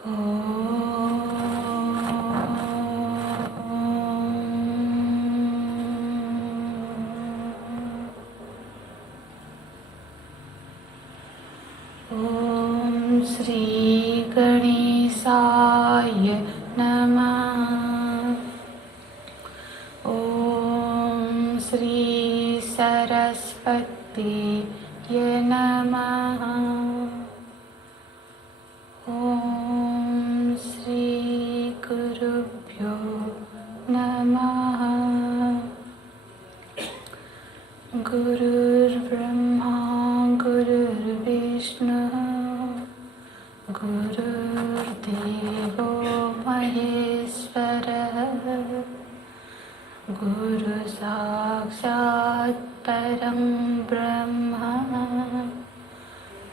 ॐ श्री गणेशाय नमः। ॐ श्री सरस्वत्यै नमः। ॐ श्री गुरुभ्यो नमः। गुरुर्ब्रह्मा गुरुर्विष्णुः गुरुर्देवो महेश्वरः गुरु साक्षात् परं ब्रह्म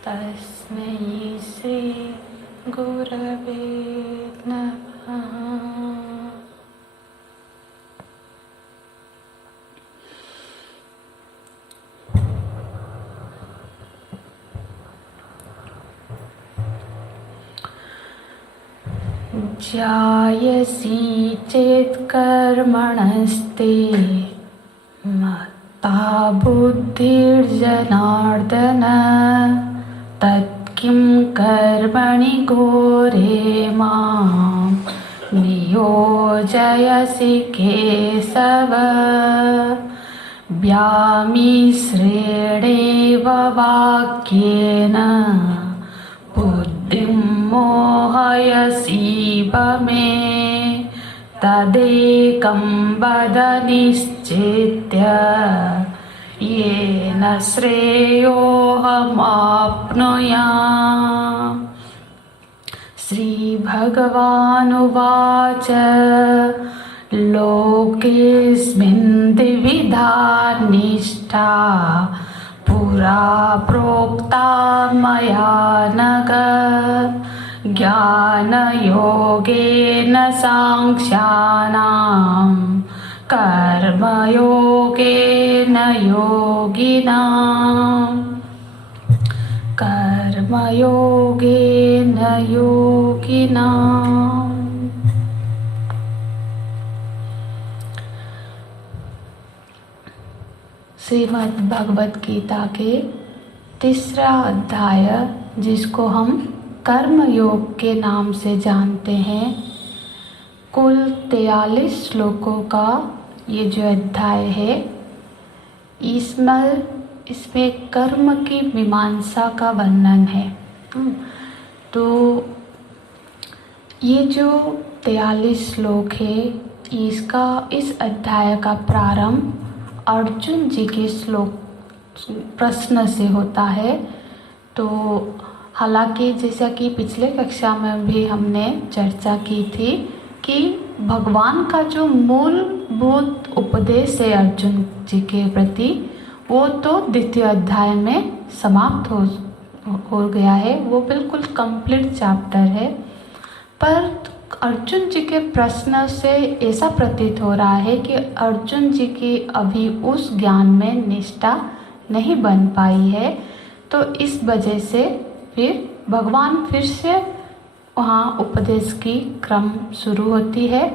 तस्मै श्री गुरवे नमः। ध्यायसि चेत् कर्मणस्ते मत्ता बुद्धिर्जनार्दन तत्किं कर्मणि घोरे मां नियोजयसि केशव। व्यामिश्रेणेव वाक्येन बुद्धिं मोहयसीव मे तदेकं वद निश्चित्य येन श्रेयोऽहमाप्नुयाम्। श्रीभगवानुवाच लोकेऽस्मिन् द्विविधा निष्ठा पुरा प्रोक्ता मया नघ। ज्ञानयोगेन साङ्ख्यानां कर्मयोगेन योगिनाम्। कर्मयोगेन योगिनाम्। श्रीमद् भगवत गीता के तीसरा अध्याय, जिसको हम कर्म योग के नाम से जानते हैं, कुल 43 श्लोकों का ये जो अध्याय है, इसमें कर्म की मीमांसा का वर्णन है। तो ये जो 43 श्लोक है, इस अध्याय का प्रारंभ अर्जुन जी के श्लोक प्रश्न से होता है। तो हालांकि जैसा कि पिछले कक्षा में भी हमने चर्चा की थी कि भगवान का जो मूलभूत उपदेश है अर्जुन जी के प्रति, वो तो द्वितीय अध्याय में समाप्त हो गया है। वो बिल्कुल कंप्लीट चैप्टर है। पर अर्जुन जी के प्रश्न से ऐसा प्रतीत हो रहा है कि अर्जुन जी की अभी उस ज्ञान में निष्ठा नहीं बन पाई है। तो इस वजह से फिर भगवान फिर से वहाँ उपदेश की क्रम शुरू होती है।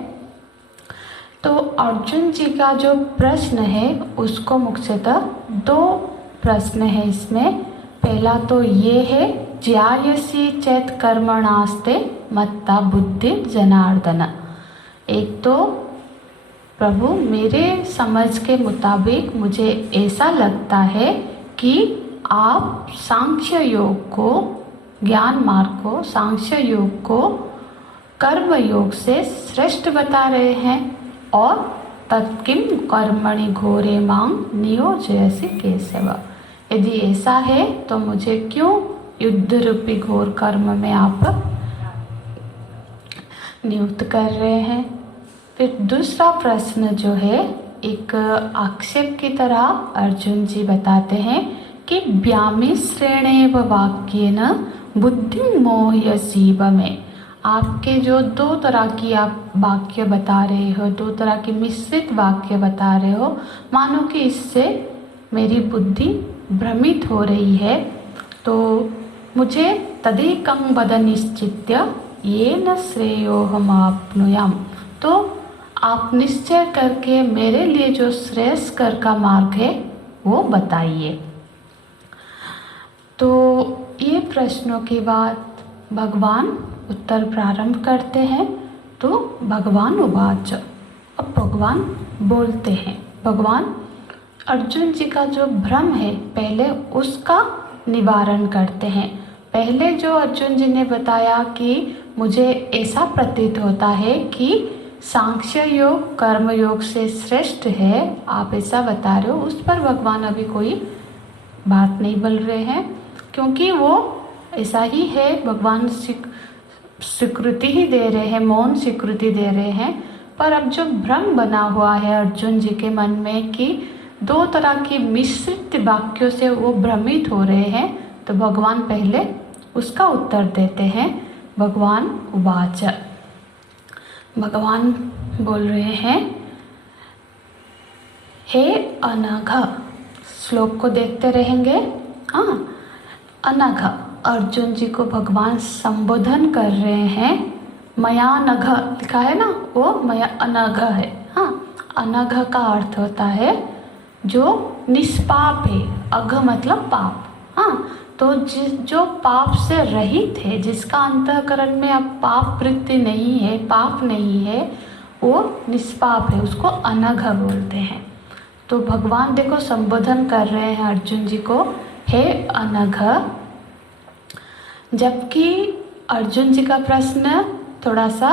तो अर्जुन जी का जो प्रश्न है उसको मुख्यतः 2 प्रश्न है इसमें। पहला तो ये है, ज्यायसि चेत् कर्मणास्ते मत्ता बुद्धि जनार्दन। एक तो प्रभु, मेरे समझ के मुताबिक मुझे ऐसा लगता है कि आप सांख्य योग को, ज्ञान मार्ग को, सांख्य योग को कर्म योग से श्रेष्ठ बता रहे हैं। और तत्किं कर्मणि घोरे मां नियोजयसि केशव। यदि ऐसा है तो मुझे क्यों युद्ध रूपी घोर कर्म में आप नियुक्त कर रहे हैं। फिर दूसरा प्रश्न जो है, एक आक्षेप की तरह अर्जुन जी बताते हैं कि व्यामिश्रेणेव वाक्येन बुद्धिं मोहयसीव मे। आपके जो 2 तरह की आप वाक्य बता रहे हो, 2 तरह के मिश्रित वाक्य बता रहे हो, मानो कि इससे मेरी बुद्धि भ्रमित हो रही है। तो मुझे तदेकं वद निश्चित्य ये न श्रेयोहमाप्नुयाम। तो आप निश्चय करके मेरे लिए जो श्रेयस्कर का मार्ग है वो बताइए। तो ये प्रश्नों के बाद भगवान उत्तर प्रारंभ करते हैं। तो भगवान उवाच, अब भगवान बोलते हैं। भगवान अर्जुन जी का जो भ्रम है पहले उसका निवारण करते हैं। पहले जो अर्जुन जी ने बताया कि मुझे ऐसा प्रतीत होता है कि सांख्य योग कर्म योग से श्रेष्ठ है, आप ऐसा बता रहे हो, उस पर भगवान अभी कोई बात नहीं बोल रहे हैं, क्योंकि वो ऐसा ही है। भगवान स्वीकृति ही दे रहे हैं, मौन स्वीकृति दे रहे हैं। पर अब जो भ्रम बना हुआ है अर्जुन जी के मन में कि दो तरह की मिश्रित वाक्यों से वो भ्रमित हो रहे हैं, तो भगवान पहले उसका उत्तर देते हैं। भगवान उवाच, भगवान बोल रहे हैं, हे अनघ, श्लोक को देखते रहेंगे। हाँ, अनघ, अर्जुन जी को भगवान संबोधन कर रहे हैं। मया नघ लिखा है ना, वो मया अनघ है। हाँ, अनघ का अर्थ होता है जो निष्पाप है। अघ मतलब पाप। हाँ, तो जो पाप से रहित है, जिसका अंतःकरण में अब पाप वृत्ति नहीं है, पाप नहीं है, वो निष्पाप है, उसको अनघ बोलते हैं। तो भगवान देखो संबोधन कर रहे हैं अर्जुन जी को, हे अनघ। जबकि अर्जुन जी का प्रश्न थोड़ा सा,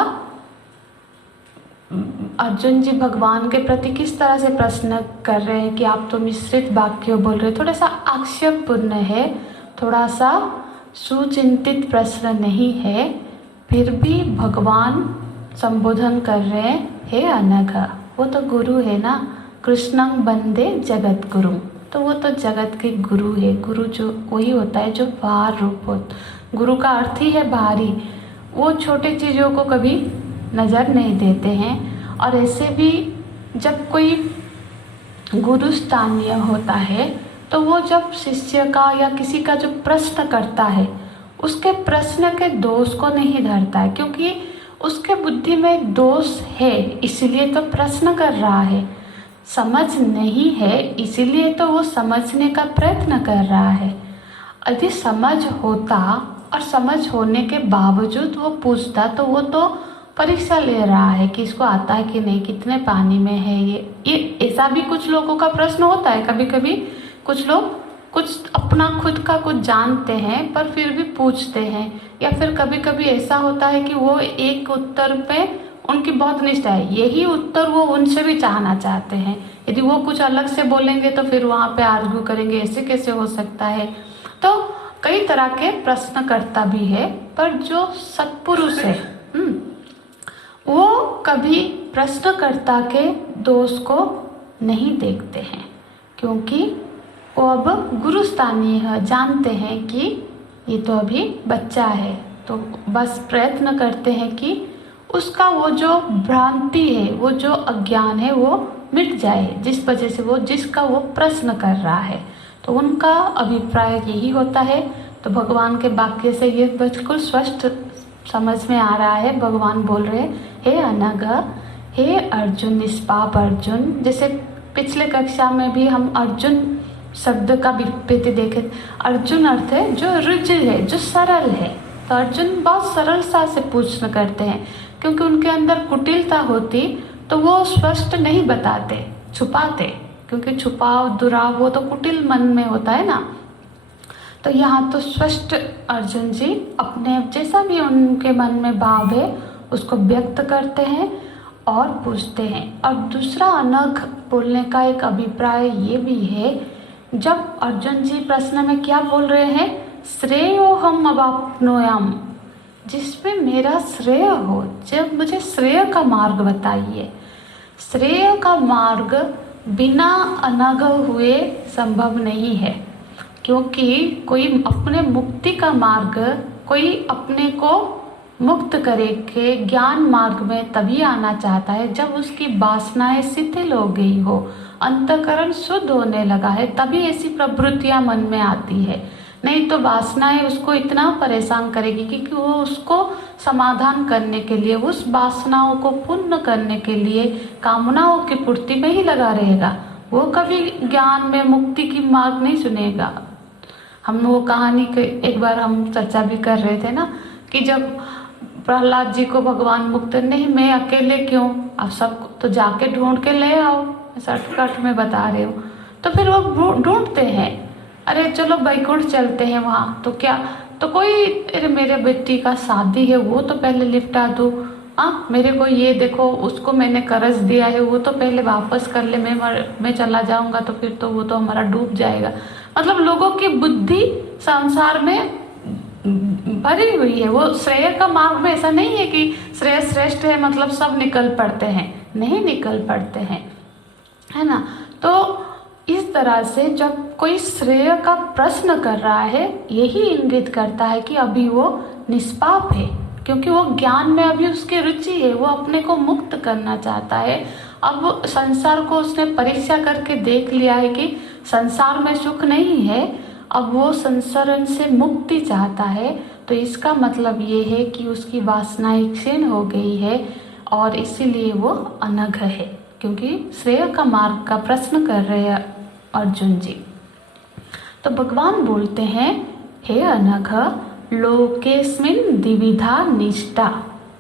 अर्जुन जी भगवान के प्रति किस तरह से प्रश्न कर रहे हैं कि आप तो मिश्रित वाक्य बोल रहे, थोड़ा सा आक्षेपपूर्ण है, थोड़ा सा सुचिंतित प्रश्न नहीं है। फिर भी भगवान संबोधन कर रहे हैं, हे अनघ। वो तो गुरु है ना, कृष्णं वंदे जगत गुरु, तो वो तो जगत के गुरु है। गुरु जो वही होता है जो बाहर रूप हो, गुरु का अर्थ ही है बाहरी। वो छोटे चीज़ों को कभी नज़र नहीं देते हैं। और ऐसे भी जब कोई गुरु स्थानीय होता है तो वो जब शिष्य का या किसी का जो प्रश्न करता है उसके प्रश्न के दोष को नहीं धरता है, क्योंकि उसके बुद्धि में दोष है इसलिए तो प्रश्न कर रहा है। समझ नहीं है इसीलिए तो वो समझने का प्रयत्न कर रहा है। यदि समझ होता और समझ होने के बावजूद वो पूछता तो वो तो परीक्षा ले रहा है कि इसको आता है कि नहीं, कितने पानी में है ये ऐसा भी कुछ लोगों का प्रश्न होता है। कभी कभी कुछ लोग कुछ अपना खुद का कुछ जानते हैं पर फिर भी पूछते हैं, या फिर कभी कभी ऐसा होता है कि वो एक उत्तर पे उनकी बहुत निष्ठा है, यही उत्तर वो उनसे भी चाहना चाहते हैं। यदि वो कुछ अलग से बोलेंगे तो फिर वहाँ पे आर्ग्यू करेंगे, ऐसे कैसे हो सकता है। तो कई तरह के प्रश्नकर्ता भी है, पर जो सत्पुरुष है वो कभी प्रश्नकर्ता के दोष को नहीं देखते हैं, क्योंकि वो अब गुरु स्थानीय जानते हैं कि ये तो अभी बच्चा है, तो बस प्रयत्न करते हैं कि उसका वो जो भ्रांति है, वो जो अज्ञान है वो मिट जाए, जिस वजह से वो जिसका वो प्रश्न कर रहा है। तो उनका अभिप्राय यही होता है। तो भगवान के वाक्य से ये बिल्कुल स्पष्ट समझ में आ रहा है। भगवान बोल रहे हैं, हे अनघ, हे अर्जुन, निष्पाप अर्जुन। जैसे पिछले कक्षा में भी हम अर्जुन शब्द का व्युत्पत्ति देखे, अर्जुन अर्थ है जो रुजु है, जो सरल है। तो अर्जुन बहुत सरलता से प्रश्न करते हैं, क्योंकि उनके अंदर कुटिलता होती तो वो स्पष्ट नहीं बताते, छुपाते, क्योंकि छुपाव दुराव वो तो कुटिल मन में होता है ना। तो यहाँ तो स्पष्ट अर्जुन जी अपने जैसा भी उनके मन में भाव है उसको व्यक्त करते हैं और पूछते हैं। और दूसरा अनघ बोलने का एक अभिप्राय ये भी है, जब अर्जुन जी प्रश्न में क्या बोल रहे हैं, श्रेयोहम अवाप्नुयाम, जिसमें मेरा श्रेय हो, जब मुझे श्रेय का मार्ग बताइए। श्रेय का मार्ग बिना अनघ हुए संभव नहीं है, क्योंकि कोई अपने मुक्ति का मार्ग, कोई अपने को मुक्त करे के ज्ञान मार्ग में तभी आना चाहता है जब उसकी वासनाएं शिथिल हो गई हो, अंतःकरण शुद्ध होने लगा है, तभी ऐसी प्रवृत्तियां मन में आती है। नहीं तो वासनाएं उसको इतना परेशान करेगी कि वो उसको समाधान करने के लिए, उस वासनाओं को पूर्ण करने के लिए कामनाओं की पूर्ति में ही लगा रहेगा। वो कभी ज्ञान में मुक्ति की मार्ग नहीं सुनेगा। हम वो कहानी के एक बार हम चर्चा भी कर रहे थे ना कि जब प्रहलाद जी को भगवान मुक्त, नहीं मैं अकेले क्यों, अब सब तो जाके ढूंढ के ले आओ, शॉर्टकट में बता रहे हो। तो फिर वो ढूंढते हैं, अरे चलो बैकुंठ चलते हैं वहाँ, तो क्या तो कोई, अरे मेरे बेटी का शादी है वो तो पहले निपटा दो, हाँ मेरे को ये देखो उसको मैंने कर्ज दिया है वो तो पहले वापस कर ले, मैं चला जाऊंगा तो फिर तो वो तो हमारा डूब जाएगा। मतलब लोगों की बुद्धि संसार में भरी हुई है। वो श्रेय का मार्ग में ऐसा नहीं है कि श्रेय श्रेष्ठ है मतलब सब निकल पड़ते हैं, नहीं निकल पड़ते हैं, है ना। तो इस तरह से जब कोई श्रेय का प्रश्न कर रहा है, यही इंगित करता है कि अभी वो निष्पाप है, क्योंकि वो ज्ञान में अभी उसकी रुचि है, वो अपने को मुक्त करना चाहता है। अब संसार को उसने परीक्षा करके देख लिया है कि संसार में सुख नहीं है, अब वो संसरण से मुक्ति चाहता है। तो इसका मतलब ये है कि उसकी वासनाएं क्षीण हो गई है और इसीलिए वो अनघ है, क्योंकि श्रेय का मार्ग का प्रश्न कर रहे हैं अर्जुन जी। तो भगवान बोलते हैं, हे अनघ लोकेस्मिन् द्विविधा निष्ठा।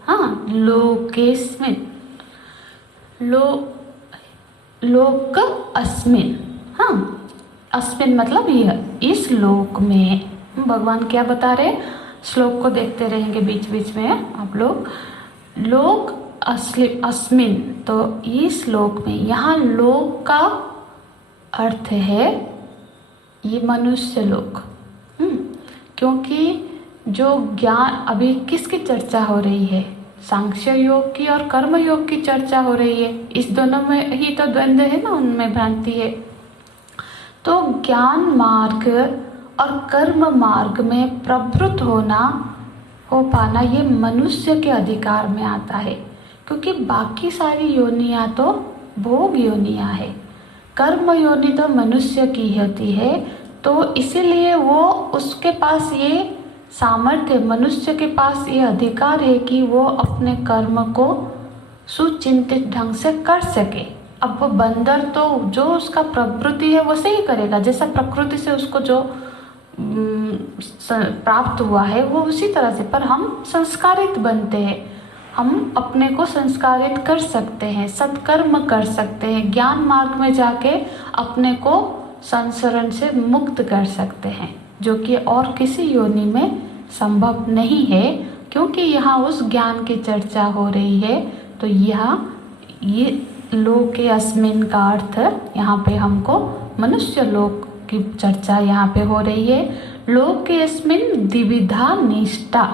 हाँ, लोकेस्मिन्, लोक अस्मिन्, हाँ अस्मिन् मतलब यह, इस लोक में। भगवान क्या बता रहे, श्लोक को देखते रहेंगे बीच बीच में आप लोग। लोक अस्मिन्, तो इस लोक में, यहाँ लोक का अर्थ है ये मनुष्य लोक। क्योंकि जो ज्ञान, अभी किसकी चर्चा हो रही है, सांख्य योग की और कर्म योग की चर्चा हो रही है। इस दोनों में ही तो द्वंद्व है ना, उनमें भ्रांति है। तो ज्ञान मार्ग और कर्म मार्ग में प्रवृत्त हो पाना ये मनुष्य के अधिकार में आता है, क्योंकि बाकी सारी योनियां तो भोग योनियां है, कर्म योनि तो मनुष्य की होती है। तो इसीलिए वो, उसके पास ये सामर्थ्य, मनुष्य के पास ये अधिकार है कि वो अपने कर्म को सुचिंतित ढंग से कर सके। अब वो बंदर तो जो उसका प्रवृत्ति है वो सही करेगा, जैसा प्रकृति से उसको जो प्राप्त हुआ है वो उसी तरह से। पर हम संस्कारित बनते हैं, हम अपने को संस्कारित कर सकते हैं, सत्कर्म कर सकते हैं, ज्ञान मार्ग में जाके अपने को संसरण से मुक्त कर सकते हैं, जो कि और किसी योनि में संभव नहीं है। क्योंकि यहाँ उस ज्ञान की चर्चा हो रही है, तो यहाँ ये लोके अस्मिन् का अर्थ यहाँ पे हमको मनुष्य लोक की चर्चा यहाँ पे हो रही है। लोके अस्मिन् द्विविधा निष्ठा।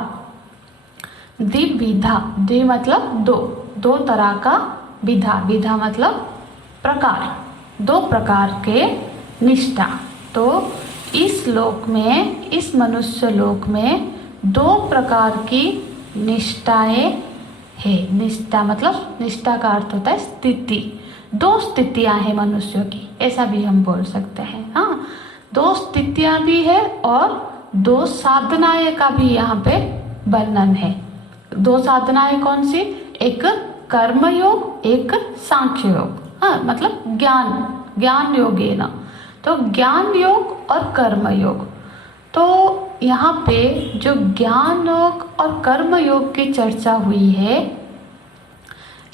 द्विविधा, द्वि मतलब दो, दो तरह का, विधा, विधा मतलब प्रकार, दो प्रकार के निष्ठा। तो इस लोक में, इस मनुष्य लोक में दो प्रकार की निष्ठाएं है। निष्ठा मतलब, निष्ठा का अर्थ होता है स्थिति, दो स्थितियां हैं मनुष्य की, ऐसा भी हम बोल सकते हैं। हाँ, दो स्थितियां भी है और दो साधनाएं का भी यहाँ पे वर्णन है। दो साधनाएं कौन सी, एक कर्म योग, एक सांख्य योग। हाँ मतलब ज्ञान योग है ना, तो ज्ञान योग और कर्म योग। तो यहाँ पे जो ज्ञान योग और कर्म योग की चर्चा हुई है,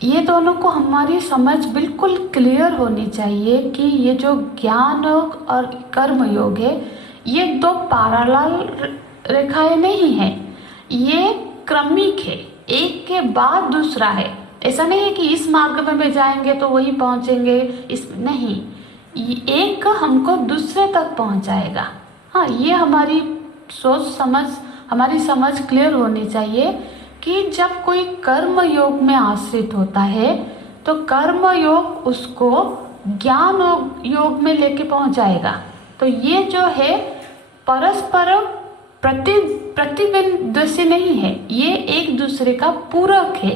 ये दोनों को हमारी समझ बिल्कुल क्लियर होनी चाहिए कि ये जो ज्ञान योग और कर्म योग है, ये दो पैरेलल रेखाएं नहीं है, ये क्रमिक है, एक के बाद दूसरा है। ऐसा नहीं है कि इस मार्ग में जाएंगे तो वहीं पहुंचेंगे, इस नहीं, एक हमको दूसरे तक पहुंचाएगा। हाँ, ये हमारी सोच समझ, हमारी समझ क्लियर होनी चाहिए कि जब कोई कर्म योग में आश्रित होता है तो कर्म योग उसको ज्ञान योग में लेके पहुंचाएगा। तो ये जो है परस्पर प्रतिबिंब से नहीं है, ये एक दूसरे का पूरक है,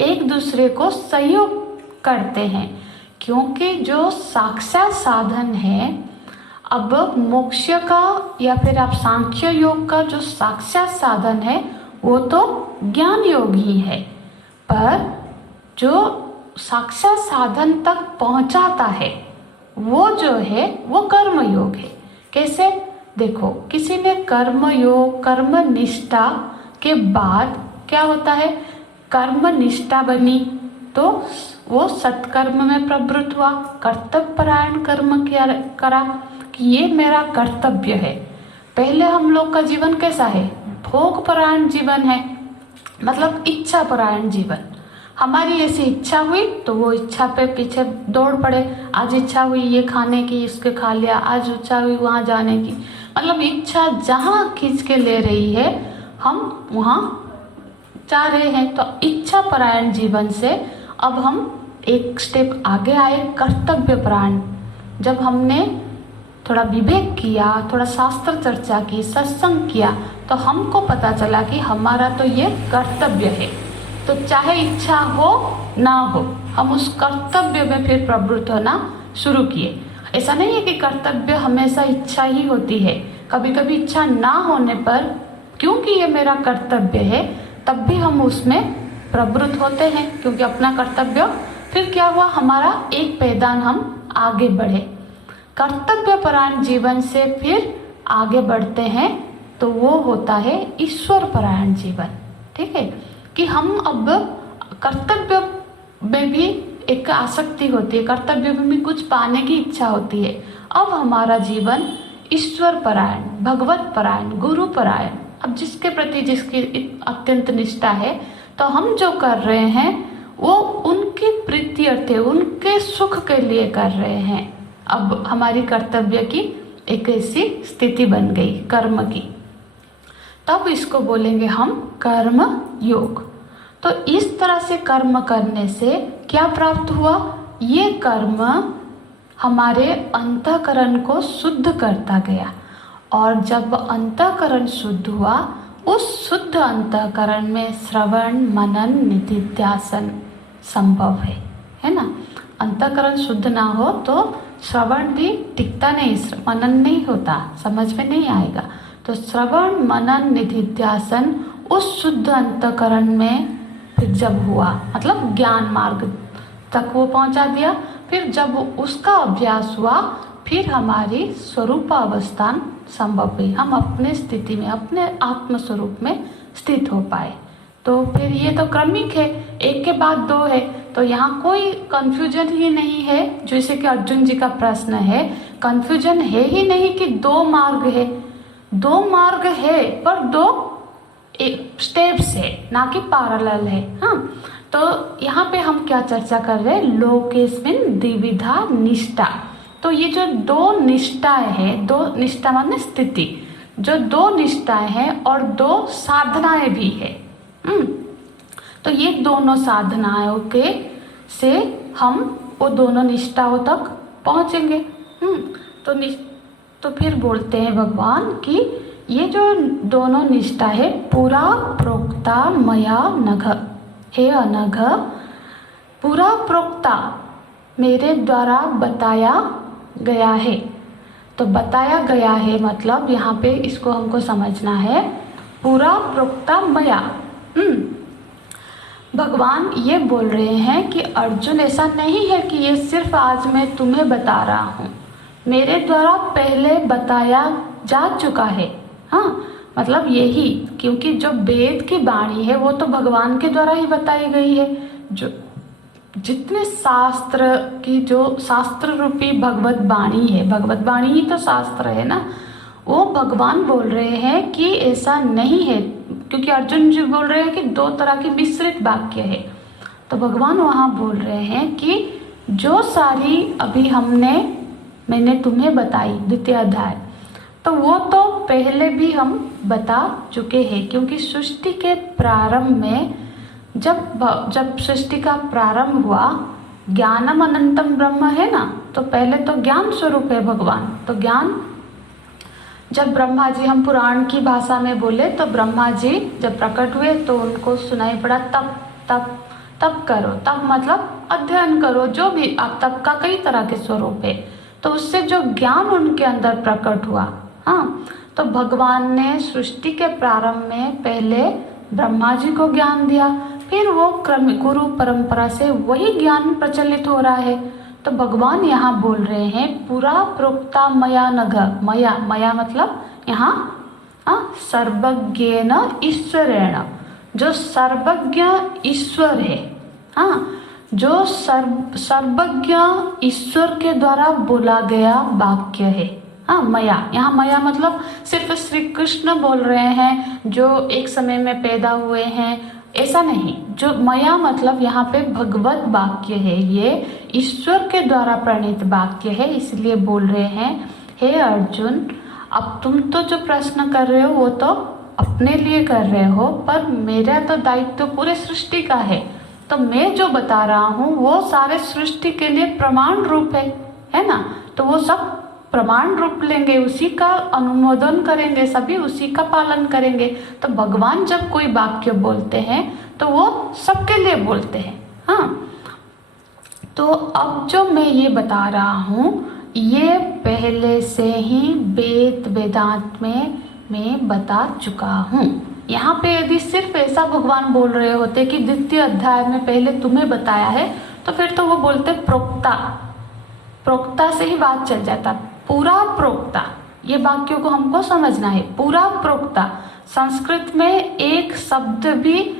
एक दूसरे को सहयोग करते हैं। क्योंकि जो साक्षात साधन है, अब मोक्ष का या फिर आप सांख्य योग का जो साक्षात साधन है वो तो ज्ञान योग ही है, पर जो साक्षात साधन तक पहुंचाता है वो जो है वो कर्म योग है। कैसे? देखो, किसी ने कर्म योग, कर्म निष्ठा के बाद क्या होता है, कर्म निष्ठा बनी तो वो सत्कर्म में प्रवृत्त हुआ, कर्तव्य परायण कर्म किया करा कि ये मेरा कर्तव्य है। पहले हम लोग का जीवन कैसा है, भोग परायण जीवन है, मतलब इच्छा परायण जीवन। हमारी ऐसी इच्छा हुई तो वो इच्छा पे पीछे दौड़ पड़े। आज इच्छा हुई ये खाने की, इसके खा लिया, आज इच्छा हुई वहाँ जाने की, मतलब इच्छा जहाँ खींच के ले रही है हम वहाँ जा रहे हैं। तो इच्छा परायण जीवन से अब हम एक स्टेप आगे आए, कर्तव्य परायण। जब हमने थोड़ा विवेक किया, थोड़ा शास्त्र चर्चा की, सत्संग किया, तो हमको पता चला कि हमारा तो ये कर्तव्य है। तो चाहे इच्छा हो ना हो, हम उस कर्तव्य में फिर प्रवृत्त होना शुरू किए। ऐसा नहीं है कि कर्तव्य हमेशा इच्छा ही होती है, कभी कभी इच्छा ना होने पर क्योंकि ये मेरा कर्तव्य है तब भी हम उसमें प्रवृत्त होते हैं, क्योंकि अपना कर्तव्य। फिर क्या हुआ, हमारा एक पैदान हम आगे बढ़े, कर्तव्य परायण जीवन से फिर आगे बढ़ते हैं तो वो होता है ईश्वर परायण जीवन। ठीक है, कि हम अब कर्तव्य में भी एक आसक्ति होती है, कर्तव्य में भी कुछ पाने की इच्छा होती है। अब हमारा जीवन ईश्वर परायण, भगवत परायण, गुरु परायण, अब जिसके प्रति जिसकी अत्यंत निष्ठा है, तो हम जो कर रहे हैं वो उनकी प्रीति अर्थ, उनके सुख के लिए कर रहे हैं। अब हमारी कर्तव्य की एक ऐसी स्थिति बन गई कर्म की, तब इसको बोलेंगे हम कर्म योग। तो इस तरह से कर्म करने से क्या प्राप्त हुआ, ये कर्म हमारे अंतःकरण को शुद्ध करता गया, और जब अंतःकरण शुद्ध हुआ, उस शुद्ध अंतःकरण में श्रवण, मनन, निधिध्यासन संभव है ना। अंतःकरण शुद्ध ना हो तो श्रवण भी टिकता नहीं, मनन नहीं होता, समझ में नहीं आएगा। तो श्रवण, मनन, निधिध्यासन उस शुद्ध अंतःकरण में फिर जब हुआ, मतलब ज्ञान मार्ग तक वो पहुंचा दिया। फिर जब उसका अभ्यास हुआ, फिर हमारी स्वरूपावस्थान संभव हुई, हम अपने स्थिति में, अपने आत्म स्वरूप में स्थित हो पाए। तो फिर ये तो क्रमिक है, एक के बाद दो है, तो यहाँ कोई कंफ्यूजन ही नहीं है। जैसे कि अर्जुन जी का प्रश्न है, कंफ्यूजन है ही नहीं कि दो मार्ग है, दो मार्ग है पर दो स्टेप्स है, ना कि पैरेलल है। हाँ, तो यहाँ पे हम क्या चर्चा कर रहे हैं, लोकेस्मिन् द्विविधा निष्ठा। तो ये जो दो निष्ठाएं हैं, दो निष्ठा माने स्थिति, जो दो निष्ठाएं हैं और दो साधनाएं भी है। तो ये दोनों साधनाओं के से हम वो दोनों निष्ठाओं तक पहुंचेंगे। तो फिर बोलते हैं भगवान कि ये जो दोनों निष्ठा है, पुरा प्रोक्ता मया नघ, हे अनघ, पुरा प्रोक्ता मेरे द्वारा बताया गया है। तो बताया गया है मतलब यहाँ पे इसको हमको समझना है, पुरा प्रोक्ता मया। भगवान ये बोल रहे हैं कि अर्जुन, ऐसा नहीं है कि ये सिर्फ आज मैं तुम्हें बता रहा हूँ, मेरे द्वारा पहले बताया जा चुका है। हाँ, मतलब यही, क्योंकि जो वेद की वाणी है वो तो भगवान के द्वारा ही बताई गई है। जो जितने शास्त्र की, जो शास्त्र रूपी भगवत वाणी है, भगवत वाणी ही तो शास्त्र है ना, वो भगवान बोल रहे हैं कि ऐसा नहीं है, क्योंकि अर्जुन जी बोल रहे हैं कि दो तरह की मिश्रित वाक्य है। तो भगवान वहाँ बोल रहे हैं कि जो सारी अभी मैंने तुम्हें बताई द्वितीय अध्याय, तो वो तो पहले भी हम बता चुके हैं, क्योंकि सृष्टि के प्रारंभ में जब सृष्टि का प्रारंभ हुआ, ज्ञानम अनंतम ब्रह्म है ना, तो पहले तो ज्ञान स्वरूप है भगवान। तो ज्ञान, जब ब्रह्मा जी, हम पुराण की भाषा में बोले तो ब्रह्मा जी जब प्रकट हुए तो उनको सुनाई पड़ा तप करो। तप मतलब अध्ययन करो, जो भी आप, तप का कई तरह के स्वरूप है। तो उससे जो ज्ञान उनके अंदर प्रकट हुआ, हाँ, तो भगवान ने सृष्टि के प्रारंभ में पहले ब्रह्मा जी को ज्ञान दिया, फिर वो क्रम गुरु परंपरा से वही ज्ञान प्रचलित हो रहा है। तो भगवान यहाँ बोल रहे हैं पुरा प्रोक्ता मया नघ, मया मया मतलब यहाँ सर्वज्ञेन ईश्वरेण, जो सर्वज्ञ ईश्वर है, हाँ, जो सर्वज्ञ ईश्वर के द्वारा बोला गया वाक्य है। हाँ, मया, यहाँ मया मतलब सिर्फ श्री कृष्ण बोल रहे हैं जो एक समय में पैदा हुए हैं, ऐसा नहीं। जो मया मतलब यहाँ पे भगवत वाक्य है, ये ईश्वर के द्वारा प्रणीत वाक्य है, इसलिए बोल रहे हैं हे अर्जुन, अब तुम तो जो प्रश्न कर रहे हो वो तो अपने लिए कर रहे हो, पर मेरा तो दायित्व तो पूरे सृष्टि का है। तो मैं जो बता रहा हूँ वो सारे सृष्टि के लिए प्रमाण रूप है ना। तो वो सब प्रमाण रूप लेंगे, उसी का अनुमोदन करेंगे, सभी उसी का पालन करेंगे। तो भगवान जब कोई वाक्य बोलते हैं तो वो सबके लिए बोलते हैं। हाँ, तो अब जो मैं ये बता रहा हूँ ये पहले से ही वेद वेदांत में मैं बता चुका हूँ। यहाँ पे यदि सिर्फ ऐसा भगवान बोल रहे होते कि द्वितीय अध्याय में पहले तुम्हें बताया है, तो फिर तो वो बोलते प्रोक्ता, प्रोक्ता से ही बात चल जाता। पूरा प्रोक्ता, ये वाक्यों को हमको समझना है। पूरा प्रोक्ता, संस्कृत में एक शब्द भी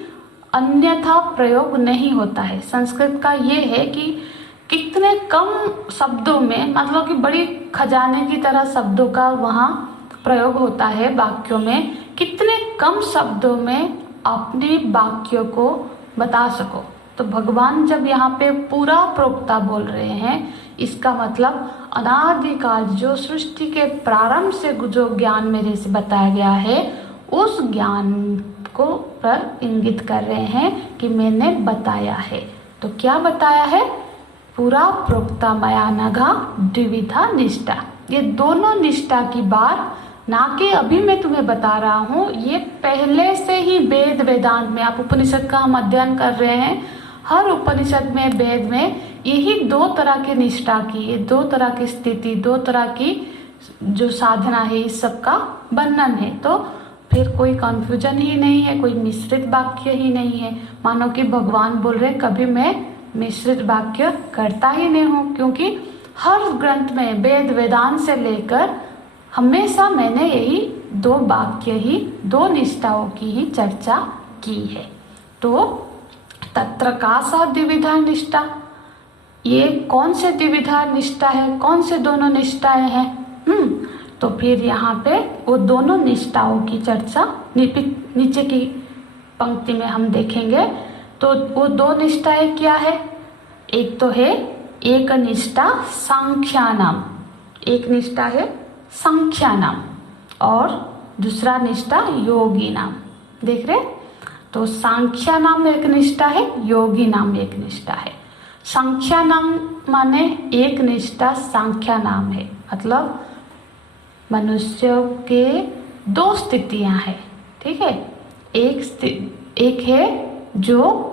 अन्यथा प्रयोग नहीं होता है। संस्कृत का ये है कि कितने कम शब्दों में, मतलब कि बड़ी खजाने की तरह शब्दों का वहाँ प्रयोग होता है वाक्यों में, कितने कम शब्दों में अपने वाक्यों को बता सको। तो भगवान जब यहाँ पे पूरा प्रोक्ता बोल रहे हैं, इसका मतलब अनादिकाल जो सृष्टि के प्रारंभ से जो ज्ञान मेरे से बताया गया है, उस ज्ञान को पर इंगित कर रहे हैं कि मैंने बताया है। तो क्या बताया है? पूरा प्रोक्ता मया नघा द्विविधा निष्ठा। ये दोनों निष्ठा की बात ना कि अभी मैं तुम्हें बता रहा हूँ, ये पहले से ही वेद वेदांत में, आप उपनिषद का हम अध्ययन कर रहे हैं, हर उपनिषद में वेद में यही दो तरह की निष्ठा की, ये दो तरह की स्थिति, दो तरह की जो साधना है, इस सब का वर्णन है। तो फिर कोई कंफ्यूजन ही नहीं है, कोई मिश्रित वाक्य ही नहीं है। मानो कि भगवान बोल रहे कभी मैं मिश्रित वाक्य करता ही नहीं हूँ, क्योंकि हर ग्रंथ में वेद वेदांत से लेकर हमेशा मैंने यही दो वाक्य ही, दो निष्ठाओं की ही चर्चा की है। तो तत्र का सा द्विविधा निष्ठा, ये कौन से द्विविधा निष्ठा है, कौन से दोनों निष्ठाएं हैं? तो फिर यहाँ पे वो दोनों निष्ठाओं की चर्चा नीचे की पंक्ति में हम देखेंगे। तो वो दो निष्ठाएं क्या है? एक तो है एक निष्ठा सांख्यानाम, एक निष्ठा है सांख्यानाम, और दूसरा निष्ठा योगी नाम। देख रहे? तो सांख्या नाम एक निष्ठा है, योगी नाम एक निष्ठा है। सांख्या नाम माने एक निष्ठा सांख्या नाम है, मतलब मनुष्य के दो स्थितियां हैं, ठीक है। एक है जो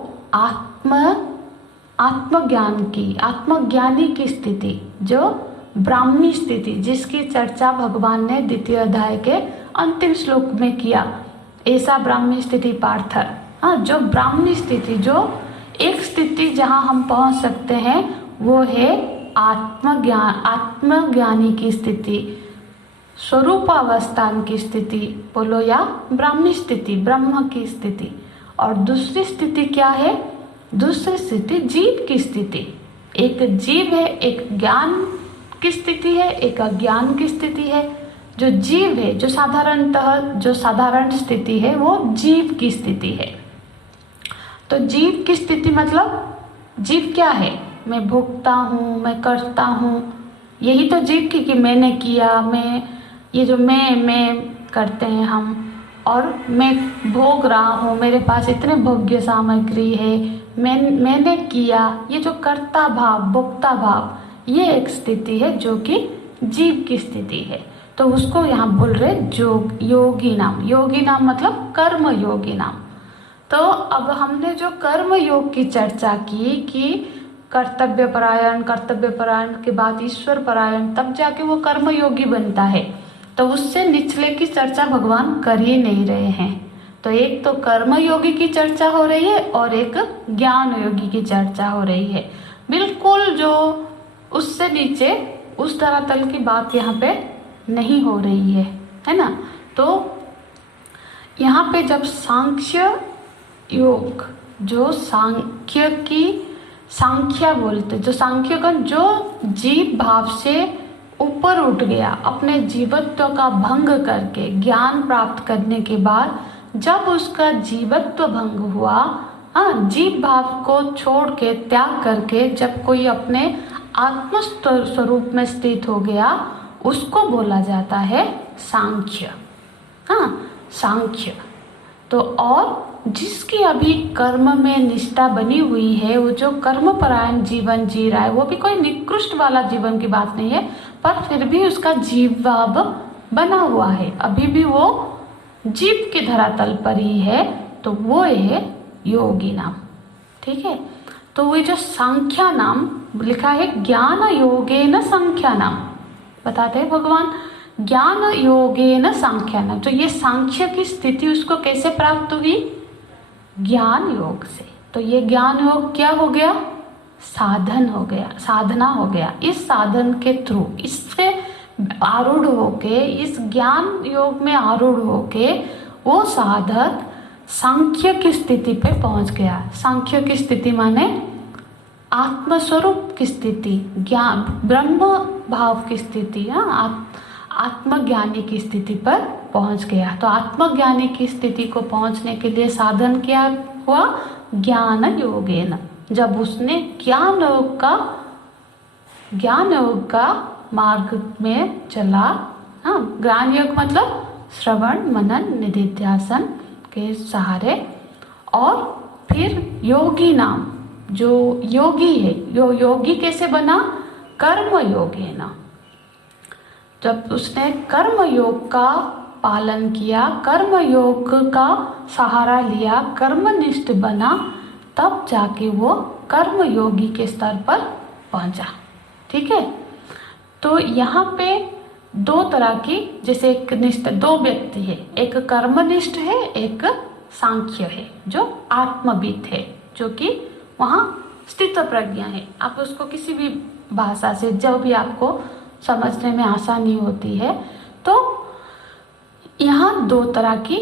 आत्मज्ञानी की स्थिति, जो ब्राह्मी स्थिति, जिसकी चर्चा भगवान ने द्वितीय अध्याय के अंतिम श्लोक में किया। ऐसा ब्राह्मी स्थिति पार्थ, हाँ, जो ब्राह्मी स्थिति, जो एक स्थिति जहाँ हम पहुँच सकते हैं, वो है आत्मज्ञानी की स्थिति, स्वरूप अवस्थान की स्थिति बोलो, या ब्राह्मी स्थिति, ब्रह्म की स्थिति। और दूसरी स्थिति क्या है? दूसरी स्थिति जीव की स्थिति। एक जीव है, एक ज्ञान की स्थिति है, एक अज्ञान की स्थिति है। जो जीव है, जो साधारण स्थिति है, वो जीव की स्थिति है। तो जीव की स्थिति मतलब जीव क्या है? मैं भोगता हूँ, मैं करता हूँ, यही तो जीव की, कि मैंने किया, मैं, ये जो मैं करते हैं हम, और मैं भोग रहा हूँ, मेरे पास इतने भोग्य सामग्री है, मैंने किया, ये जो कर्ता भाव, भोक्ता भाव, ये एक स्थिति है जो कि जीव की स्थिति है। तो उसको यहाँ बोल रहे योगी नाम। योगी नाम मतलब कर्म योगी नाम। तो अब हमने जो कर्म योग की चर्चा की कि कर्तव्य परायण के बाद ईश्वर परायण, तब जाके वो कर्मयोगी बनता है। तो उससे निचले की चर्चा भगवान कर ही नहीं रहे हैं। तो एक तो कर्मयोगी की चर्चा हो रही है और एक ज्ञान योगी की चर्चा हो रही है। बिल्कुल जो उससे नीचे उस धरातल की बात यहाँ पे नहीं हो रही है ना। तो यहाँ पे जब सांख्य योग, जो सांख्या बोलते, जो सांख्यगण जो जीव भाव से ऊपर उठ गया, अपने जीवत्व का भंग करके ज्ञान प्राप्त करने के बाद जब उसका जीवत्व भंग हुआ, जीव भाव को छोड़ के त्याग करके जब कोई अपने आत्म स्वरूप में स्थित हो गया, उसको बोला जाता है सांख्य। सांख्य। तो और जिसकी अभी कर्म में निष्ठा बनी हुई है, वो जो कर्म परायण जीवन जी रहा है, वो भी कोई निकृष्ट वाला जीवन की बात नहीं है, पर फिर भी उसका जीव भाव बना हुआ है, अभी भी वो जीव के धरातल पर ही है, तो वो है योगी नाम। ठीक है। तो वो जो सांख्या नाम लिखा है, ज्ञान योगेन सांख्या नाम, बताते हैं भगवान, ज्ञान योगेन सांख्या नाम। तो ये सांख्य की स्थिति उसको कैसे प्राप्त हुई? ज्ञान योग से। तो ये ज्ञान योग क्या हो गया? साधन हो गया, साधना हो गया। इस साधन के थ्रू, इससे आरूढ़ होके, इस ज्ञान योग में आरूढ़ होके वो साधक सांख्य की स्थिति पे पहुंच गया। सांख्य की स्थिति माने आत्मस्वरूप की स्थिति, ज्ञान ब्रह्म भाव की स्थिति, आत्मज्ञानी की स्थिति पर पहुंच गया। तो आत्मज्ञानी की स्थिति को पहुंचने के लिए साधन क्या हुआ? ज्ञान योगेन। जब उसने ज्ञान योग का मार्ग में चला, ज्ञान योग मतलब श्रवण मनन निधिध्यासन के सहारे, और फिर योगी नाम, जो योगी है, योगी कैसे बना? कर्म योगी ना। जब उसने कर्म योग का पालन किया, कर्म योग का सहारा लिया, कर्मनिष्ठ बना, तब जाके वो कर्म योगी के स्तर पर पहुंचा। ठीक है। तो यहाँ पे दो तरह की, जैसे एक निष्ठ, दो व्यक्ति है, एक कर्मनिष्ठ है, एक सांख्य है जो आत्मविद है, जो कि वहाँ स्थित प्रज्ञा है। आप उसको किसी भी भाषा से, जो भी आपको समझने में आसानी होती है। तो यहाँ दो तरह की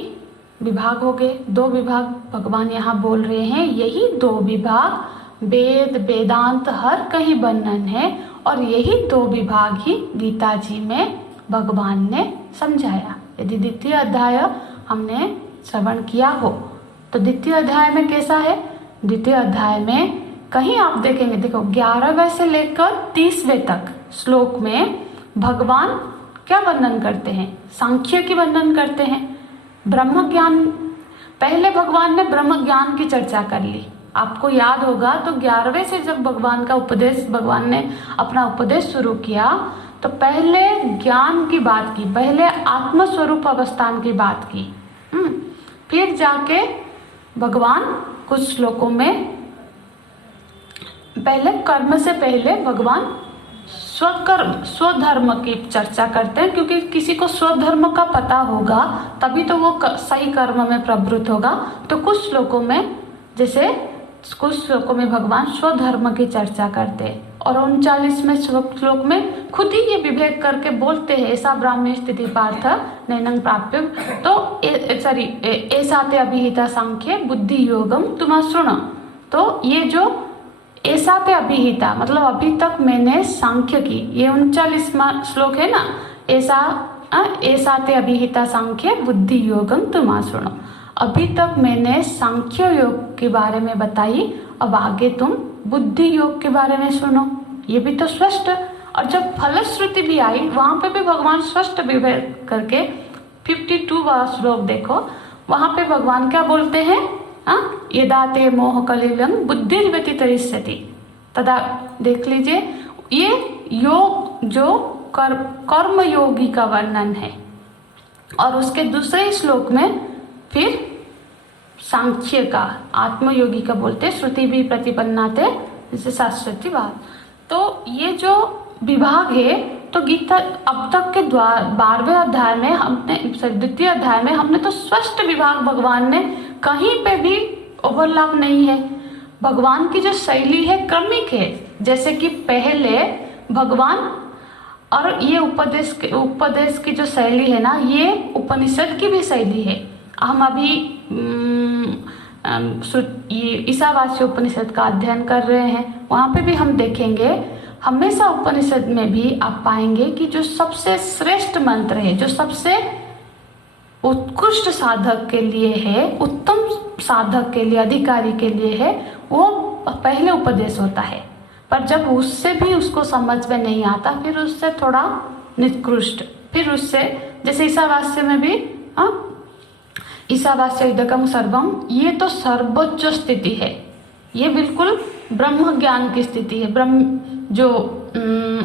विभाग हो गए, दो विभाग भगवान यहाँ बोल रहे हैं। यही दो विभाग वेद वेदांत हर कहीं वर्णन है, और यही दो विभाग ही गीता जी में भगवान ने समझाया। यदि द्वितीय अध्याय हमने श्रवण किया हो, तो द्वितीय अध्याय में कैसा है? द्वितीय अध्याय में कहीं आप देखेंगे, देखो 11वें से लेकर 30वें तक श्लोक में भगवान क्या वर्णन करते हैं? सांख्य की वर्णन करते हैं। ब्रह्म ज्ञान, पहले भगवान ने ब्रह्म ज्ञान की चर्चा कर ली। आपको याद होगा तो 11वें से जब भगवान ने अपना उपदेश शुरू किया, तो पहले ज्ञान की बात की, पहले आत्मस्वरूप अवस्थान की बात की। फिर जाके भगवान कुछ श्लोकों में, पहले कर्म से पहले भगवान स्वधर्म की चर्चा करते हैं, क्योंकि किसी को स्वधर्म का पता होगा तभी तो वो सही कर्म में प्रवृत्त होगा। तो कुछ श्लोकों में, जैसे कुछ श्लोकों में भगवान स्वधर्म की चर्चा करते हैं, और 39वें श्लोक में खुद ही ये विवेक करके बोलते हैं, ऐसा ब्राह्मण स्थिति पार्थ नैनं प्राप्य। तो ऐसा ते अभिहिता सांख्य बुद्धि योगम तुम सुनो। तो ये जो ऐसा ते अभिहिता मतलब अभी तक मैंने सांख्य की, ये 39वां श्लोक है ना, ऐसा ते अभिहिता सांख्य बुद्धि योगम तुम सुनो। अभी तक मैंने सांख्य योग के बारे में बताई, अब आगे तुम बुद्धि योग के बारे में सुनो। ये भी तो स्पष्ट। और जब फलश्रुति भी आई, वहां पे भी भगवान स्पष्ट विवेक करके 52वां श्लोक देखो, वहां पे भगवान क्या बोलते हैं? यदा ते मोह कलिलं बुद्धिर्व्यतितरिष्यति तदा, देख लीजिए, ये योग जो कर्म योगी का वर्णन है। और उसके दूसरे श्लोक में फिर सांख्य का, आत्मयोगी का बोलते, श्रुति भी प्रतिपन्नाते जैसे शाश्वती बात। तो ये जो विभाग है, तो गीता अब तक के 12वें अध्याय में हमने, द्वितीय अध्याय में हमने तो स्पष्ट विभाग भगवान ने, कहीं पे भी ओवरलैप नहीं है। भगवान की जो शैली है क्रमिक है, जैसे कि पहले भगवान, और ये उपदेश की जो शैली है ना, ये उपनिषद की भी शैली है। हम अभी ईशावास्य उपनिषद का अध्ययन कर रहे हैं, वहाँ पे भी हम देखेंगे, हमेशा उपनिषद में भी आप पाएंगे कि जो सबसे श्रेष्ठ मंत्र है, जो सबसे उत्कृष्ट साधक के लिए है, उत्तम साधक के लिए, अधिकारी के लिए है, वो पहले उपदेश होता है। पर जब उससे भी उसको समझ में नहीं आता, फिर उससे थोड़ा निकृष्ट, फिर उससे, जैसे ईशावास्य में भी ईशावास्य इदकम सर्वम, ये तो सर्वोच्च स्थिति है, ये बिल्कुल ब्रह्म ज्ञान की स्थिति है, ब्रह्म जो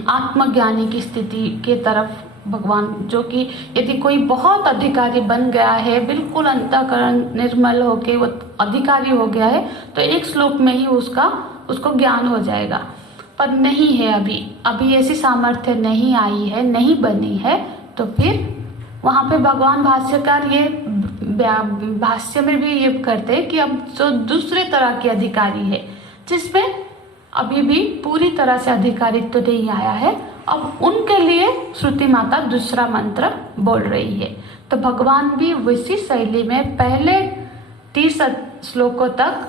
आत्मज्ञानी की स्थिति के तरफ भगवान, जो कि यदि कोई बहुत अधिकारी बन गया है, बिल्कुल अंतःकरण निर्मल होके वो अधिकारी हो गया है, तो एक श्लोक में ही उसको ज्ञान हो जाएगा। पर नहीं है, अभी ऐसी सामर्थ्य नहीं आई है, नहीं बनी है, तो फिर वहाँ पे भगवान भाष्यकार ये भाष्य में भी ये करते हैं कि अब जो दूसरे तरह के अधिकारी है, जिसमें अभी भी पूरी तरह से अधिकारित्व तो नहीं आया है, अब उनके लिए श्रुति माता दूसरा मंत्र बोल रही है। तो भगवान भी वैसी शैली में पहले 30 श्लोकों तक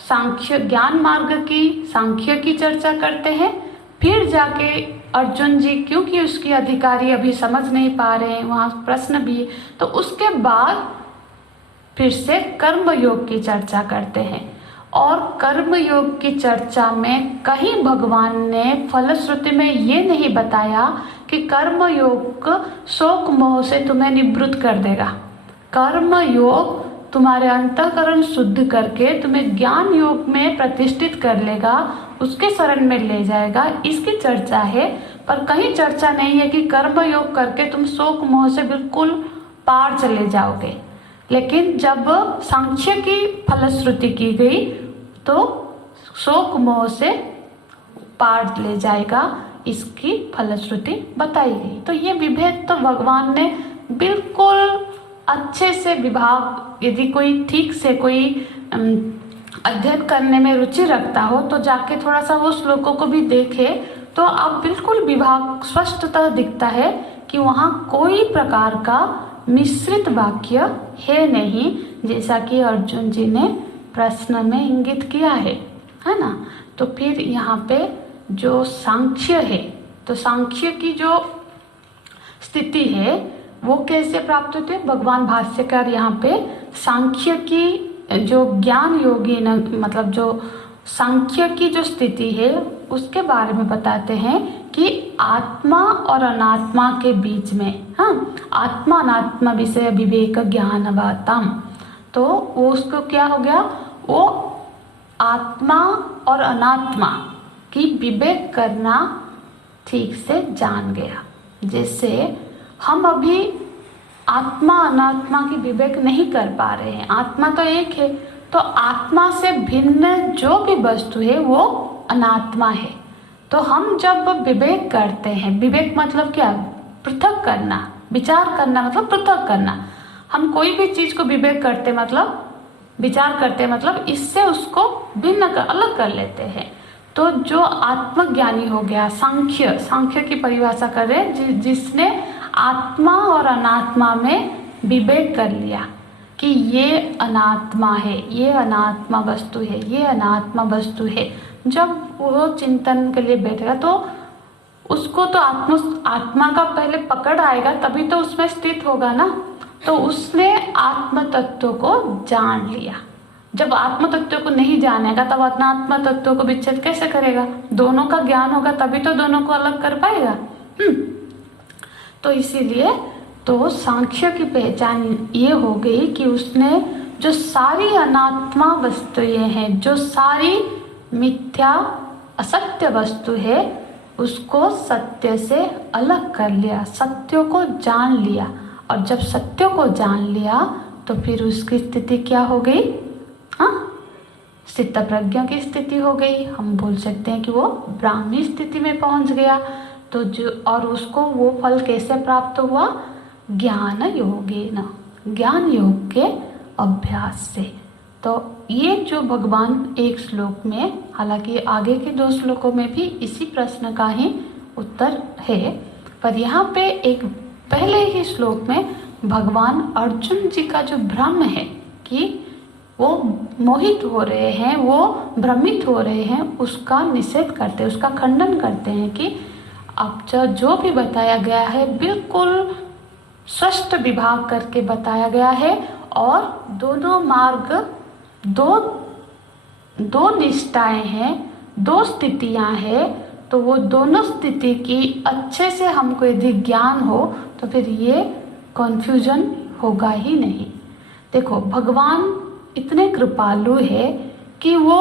सांख्य ज्ञान मार्ग की, सांख्य की चर्चा करते हैं, फिर जाके अर्जुन जी, क्योंकि उसकी अधिकारी अभी समझ नहीं पा रहे हैं, वहाँ प्रश्न भी है, तो उसके बाद फिर से कर्म योग की चर्चा करते हैं। और कर्म योग की चर्चा में कहीं भगवान ने फलश्रुति में ये नहीं बताया कि कर्म योग शोक मोह से तुम्हें निवृत्त कर देगा। कर्म योग तुम्हारे अंतःकरण शुद्ध करके तुम्हें ज्ञान योग में प्रतिष्ठित कर लेगा, उसके शरण में ले जाएगा, इसकी चर्चा है। पर कहीं चर्चा नहीं है कि कर्म योग करके तुम शोक मोह से बिल्कुल पार चले जाओगे। लेकिन जब सांख्य की फलश्रुति की गई तो शोक मोह से पार ले जाएगा, इसकी फलश्रुति बताई गई। तो ये विभेद तो भगवान ने बिल्कुल अच्छे से विभाग, यदि कोई ठीक से कोई अध्ययन करने में रुचि रखता हो तो जाके थोड़ा सा वो श्लोकों को भी देखे, तो आप बिल्कुल विभाग स्पष्टतः दिखता है कि वहाँ कोई प्रकार का मिश्रित वाक्य है नहीं, जैसा कि अर्जुन जी ने प्रश्न में इंगित किया है ना। तो फिर यहाँ पे जो सांख्य है, तो सांख्य की जो स्थिति है वो कैसे प्राप्त होती है, भगवान भाष्यकार यहाँ पे सांख्य की जो ज्ञान योगी न, मतलब जो सांख्य की जो स्थिति है उसके बारे में बताते हैं कि आत्मा और अनात्मा के बीच में, आत्मा अनात्मा विषय विवेक ज्ञानवतम, तो वो उसको क्या हो गया, वो आत्मा और अनात्मा की विवेक करना ठीक से जान गया। जैसे हम अभी आत्मा अनात्मा की विवेक नहीं कर पा रहे हैं, आत्मा तो एक है, तो आत्मा से भिन्न जो भी वस्तु है वो अनात्मा है। तो हम जब विवेक करते हैं, विवेक मतलब क्या, पृथक करना, विचार करना मतलब पृथक करना। हम कोई भी चीज को विवेक करते मतलब विचार करते मतलब इससे उसको भिन्न अलग कर लेते हैं। तो जो आत्मज्ञानी हो गया, सांख्य की परिभाषा कर रहे, जिसने आत्मा और अनात्मा में विवेक कर लिया कि ये अनात्मा है, ये अनात्मा वस्तु है, ये अनात्मा वस्तु है, जब वो चिंतन के लिए बैठेगा तो उसको तो आत्मा का पहले पकड़ आएगा, तभी तो उसमें स्थित होगा ना। तो उसने आत्म तत्व को जान लिया। जब आत्म तत्व को नहीं जानेगा तब अनात्म तत्व को विच्छेद कैसे करेगा, दोनों का ज्ञान होगा तभी तो दोनों को अलग कर पाएगा। तो इसीलिए तो सांख्य की पहचान ये हो गई कि उसने जो सारी अनात्मा वस्तुएं हैं, जो सारी मिथ्या असत्य वस्तु है, उसको सत्य से अलग कर लिया, सत्य को जान लिया। और जब सत्य को जान लिया तो फिर उसकी स्थिति क्या हो गई, स्थितप्रज्ञ की स्थिति हो गई, हम बोल सकते हैं कि वो ब्राह्मी स्थिति में पहुंच गया। तो जो और उसको वो फल कैसे प्राप्त हुआ? ज्ञान योगेन, ज्ञान योग के अभ्यास से। तो ये जो भगवान एक श्लोक में, हालांकि आगे के 2 श्लोकों में भी इसी प्रश्न का ही उत्तर है, पर यहाँ पे एक पहले ही श्लोक में भगवान अर्जुन जी का जो भ्रम है कि वो मोहित हो रहे हैं, वो भ्रमित हो रहे हैं, उसका निषेध करते हैं, उसका खंडन करते हैं कि अब जो भी बताया गया है बिल्कुल स्पष्ट विभाग करके बताया गया है, और दोनों मार्ग, दो निष्ठाएं हैं, 2 स्थितियां हैं, तो वो दोनों स्थिति की अच्छे से हमको यदि ज्ञान हो तो फिर ये कन्फ्यूजन होगा ही नहीं। देखो, भगवान इतने कृपालु है कि वो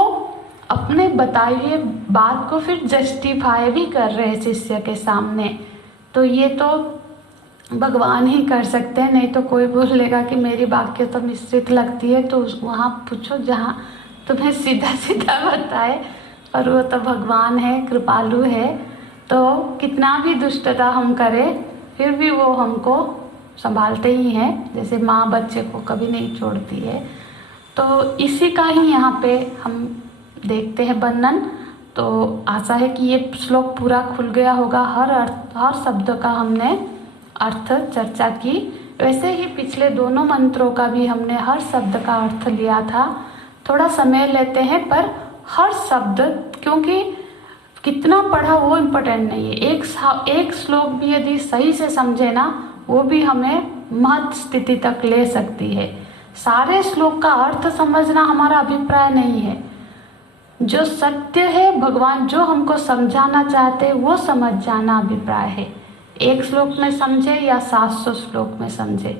अपने बताए हुए बात को फिर जस्टिफाई भी कर रहे हैं शिष्य के सामने। तो ये तो भगवान ही कर सकते हैं, नहीं तो कोई बोलेगा कि मेरी वाक्य तो मिश्रित लगती है, तो वहाँ पूछो जहाँ तुम्हें सीधा सीधा बताए। और वो तो भगवान है, कृपालु है, तो कितना भी दुष्टता हम करें फिर भी वो हमको संभालते ही हैं, जैसे माँ बच्चे को कभी नहीं छोड़ती है। तो इसी का ही यहाँ पे हम देखते हैं वर्णन। तो आशा है कि ये श्लोक पूरा खुल गया होगा, हर शब्द का हमने अर्थ चर्चा की। वैसे ही पिछले दोनों मंत्रों का भी हमने हर शब्द का अर्थ लिया था। थोड़ा समय लेते हैं, पर हर शब्द, क्योंकि कितना पढ़ा वो इम्पोर्टेंट नहीं है, एक श्लोक भी यदि सही से समझे ना, वो भी हमें महत् स्थिति तक ले सकती है। सारे श्लोक का अर्थ समझना हमारा अभिप्राय नहीं है, जो सत्य है, भगवान जो हमको समझाना चाहते हैं वो समझ जाना अभिप्राय है। एक श्लोक में समझे या 700 श्लोक में समझे,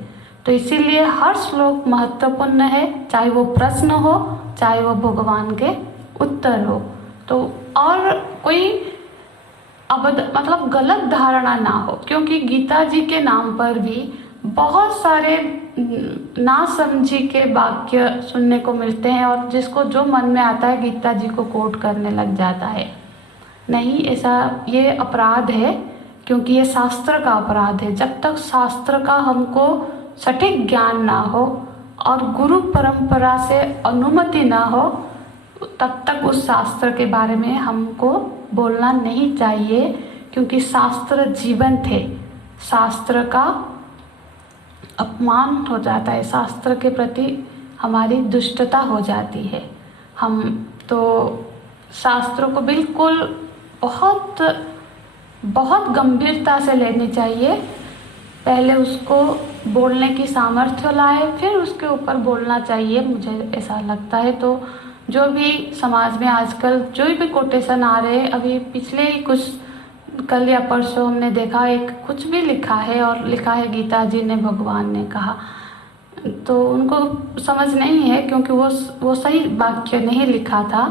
तो इसीलिए हर श्लोक महत्वपूर्ण है, चाहे वो प्रश्न हो चाहे वो भगवान के उत्तर हो। तो और कोई मतलब गलत धारणा ना हो, क्योंकि गीता जी के नाम पर भी बहुत सारे ना समझी के वाक्य सुनने को मिलते हैं, और जिसको जो मन में आता है गीता जी को कोट करने लग जाता है। नहीं, ऐसा ये अपराध है, क्योंकि ये शास्त्र का अपराध है। जब तक शास्त्र का हमको सटीक ज्ञान ना हो और गुरु परंपरा से अनुमति ना हो, तब तक उस शास्त्र के बारे में हमको बोलना नहीं चाहिए, क्योंकि शास्त्र जीवंत है। शास्त्र का अपमान हो जाता है, शास्त्र के प्रति हमारी दुष्टता हो जाती है। हम तो शास्त्रों को बिल्कुल बहुत बहुत गंभीरता से लेनी चाहिए। पहले उसको बोलने की सामर्थ्य लाए, फिर उसके ऊपर बोलना चाहिए, मुझे ऐसा लगता है। तो जो भी समाज में आजकल जो भी कोटेशन आ रहे हैं, अभी पिछले ही कुछ कल या परसों हमने देखा, एक कुछ भी लिखा है और लिखा है गीता जी ने, भगवान ने कहा, तो उनको समझ नहीं है, क्योंकि वो सही वाक्य नहीं लिखा था।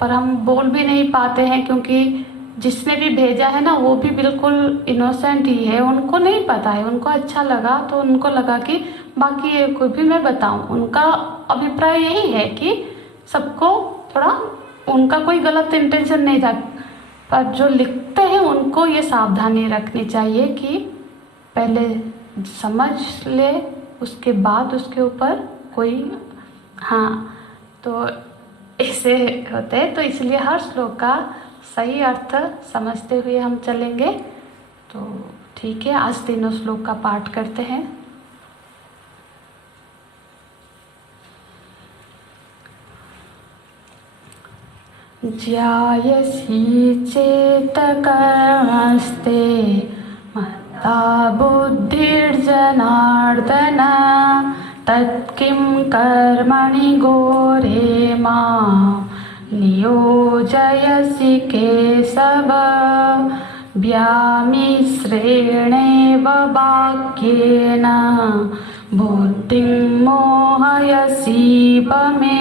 पर हम बोल भी नहीं पाते हैं, क्योंकि जिसने भी भेजा है ना, वो भी बिल्कुल इनोसेंट ही है, उनको नहीं पता है, उनको अच्छा लगा तो उनको लगा कि बाकी ये कोई भी मैं बताऊं। उनका अभिप्राय यही है कि सबको थोड़ा, उनका कोई गलत इंटेंशन नहीं था, पर जो लिखते हैं उनको ये सावधानी रखनी चाहिए कि पहले समझ ले, उसके बाद उसके ऊपर कोई, हाँ, तो ऐसे होते हैं। तो इसलिए हर श्लोक का सही अर्थ समझते हुए हम चलेंगे। तो ठीक है, आज तीनों श्लोक का पाठ करते हैं। ज्यायसि चेत कर्मस्ते मत्ता बुद्धिर्जनार्दन तत्किं कर्मणि घोरे मां नियोजयसि केशव। व्यामिश्रेणेव वाक्येन बुद्धिं मोहयसीव मे।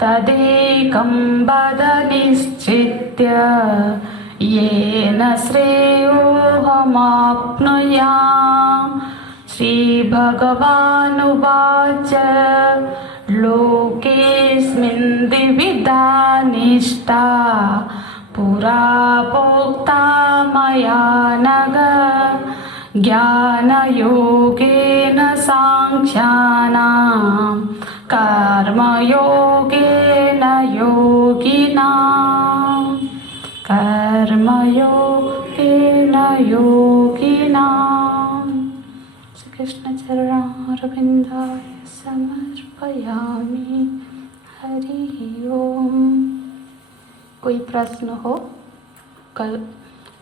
तदेकं वद निश्चित्य येन श्रेयोऽहमाप्नुयाम्। श्रीभगवानुवाच लोकेऽस्मिन् यस्मिन् द्विविधा निष्ठा पुरा प्रोक्ता मया नघ ज्ञानयोगेन साङ्ख्यानां कर्मयोगेन योगिनां कर्मयोगेन योगिनां। श्री कृष्ण चरणारविन्दाय समर्पयामि। हरि ओम। कोई प्रश्न हो? कल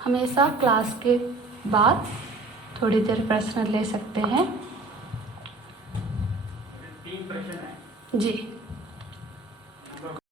हमेशा क्लास के बाद थोड़ी देर प्रश्न ले सकते हैं। 3 प्रश्न है जी।